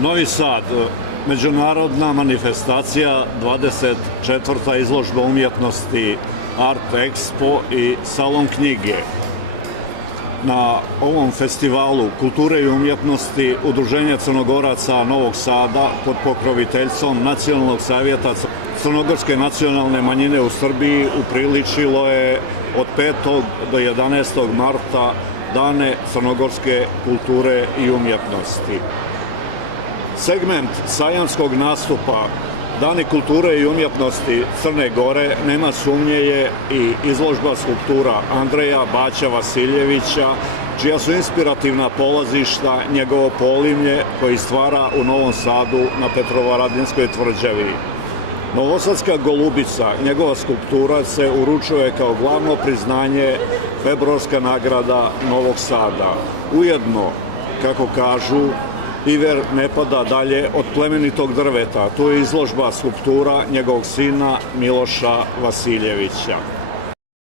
Novi Sad, međunarodna manifestacija, 24. izložba umjetnosti Art Expo i Salon knjige. Na ovom festivalu kulture i umjetnosti Udruženje Crnogoraca Novog Sada pod pokroviteljstvom Nacionalnog savjeta Crnogorske nacionalne manjine u Srbiji upriličilo je od 5. do 11. marta Dane crnogorske kulture i umjetnosti. Segment sajamskog nastupa Dani kulture i umjetnosti Crne Gore, nema sumnje, je i izložba skulptura Andreja Baća Vasiljevića, čija su inspirativna polazišta njegovo polimlje koji stvara u Novom Sadu na Petrovaradinskoj tvrđavi. Novosadska golubica, njegova skulptura, se uručuje kao glavno priznanje februarska nagrada Novog Sada. Ujedno, kako kažu, iver ne pada dalje od plemenitog drveta. Tu je izložba skulptura njegovog sina Miloša Vasiljevića.